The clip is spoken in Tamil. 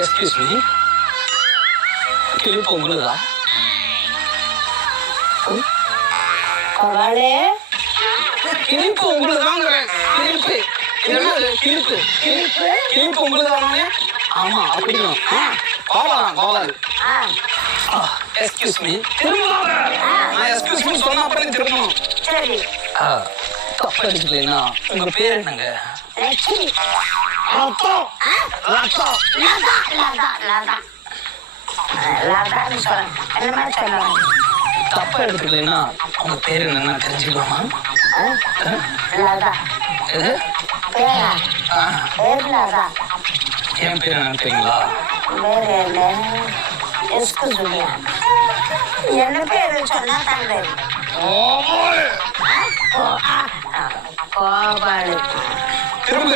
எக்ஸ்கியூஸ் மீ, கிளிப்பு உங்களுதா? கிளிப்பு உங்களுதாங்கிறேன். கிளிப்பு கிளிப்பு கிளிப்பு கிளிப்பு உங்களுதானே? ஆமா அப்படியும். கோவாது. எக்ஸ்கியூஸ் மீ, நான் எக்ஸ்கியூஸ் மீ சொன்ன அப்புறம் திரும்பணும். சரி. தப்பு அடிக்கலைன்னா உங்க பேர் என்னங்க? தப்பா எடுத்துக்கலைன்னா உங்க பேர் என்னன்னா தெரிஞ்சுக்கலாமா? என் பேர் நினைப்பீங்களா? என்ன பேரு சொன்னா தாங்க திரும்ப